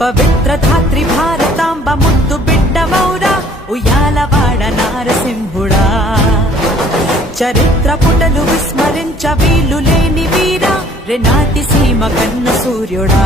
పవిత్ర ధాత్రి భారతాంబ ముద్దు బిడ్డ మౌరా ఉయ్యాలవాడ నారసింహుడా చరిత్ర పుటలు విస్మరించ వీలు లేని వీరా రెనాటి సీమ కన్న సూర్యుడా